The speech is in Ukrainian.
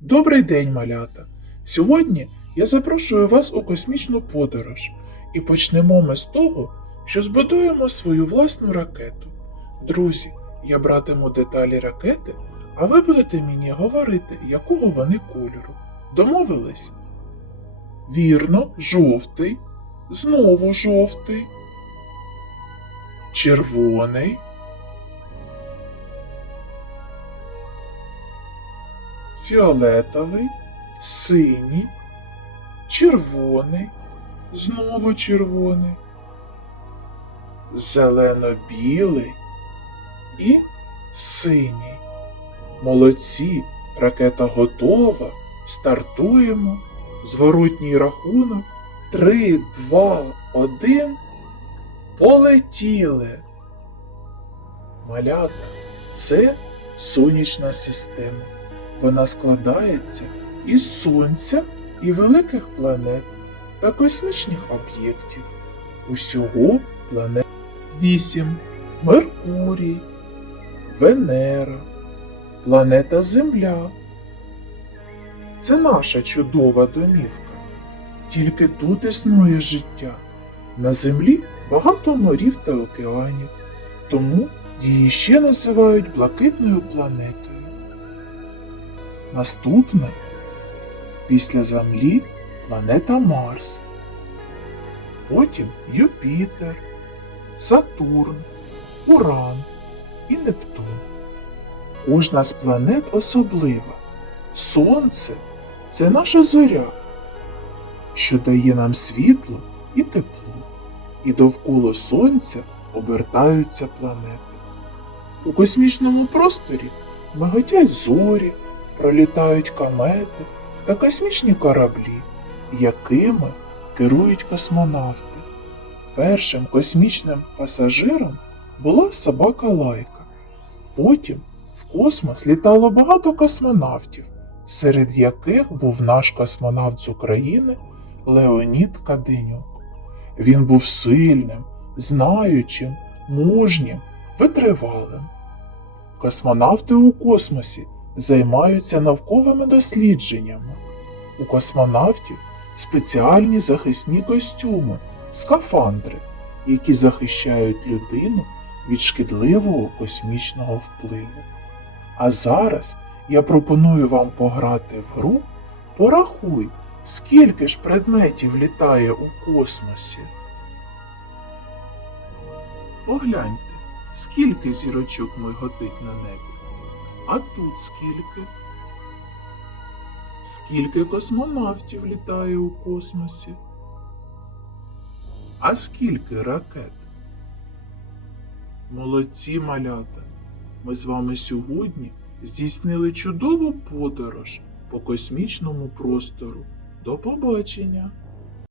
Добрий день, малята! Сьогодні я запрошую вас у космічну подорож і почнемо ми з того, що збудуємо свою власну ракету. Друзі, я братиму деталі ракети, а ви будете мені говорити, якого вони кольору. Домовились? Вірно, жовтий, знову жовтий, червоний. Фіолетовий, синій, червоний, знову червоний, зелено-білий і синій. Молодці, ракета готова. Стартуємо. Зворотній рахунок. Три, два, один. Полетіли. Малята, це сонячна система. Вона складається із Сонця і великих планет та космічних об'єктів. Усього планет 8. Меркурій, Венера, планета Земля. Це наша чудова домівка. Тільки тут існує життя. На землі багато морів та океанів, тому її ще називають блакитною планетою. Наступна після Землі планета Марс. Потім Юпітер, Сатурн, Уран і Нептун. Кожна з планет особлива. Сонце це наша зоря, що дає нам світло і тепло, і довкола Сонця обертаються планети. У космічному просторі миготять зорі, пролітають комети та космічні кораблі, якими керують космонавти. Першим космічним пасажиром була собака Лайка. Потім в космос літало багато космонавтів, серед яких був наш космонавт з України Леонід Каденюк. Він був сильним, знаючим, мужнім, витривалим. Космонавти у космосі займаються науковими дослідженнями. У космонавтів спеціальні захисні костюми, скафандри, які захищають людину від шкідливого космічного впливу. А зараз я пропоную вам пограти в гру Порахуй, скільки ж предметів літає у космосі. Погляньте, скільки зірочок миготить на небі. А тут скільки? Скільки космонавтів літає у космосі? А скільки ракет? Молодці малята! Ми з вами сьогодні здійснили чудову подорож по космічному простору. До побачення!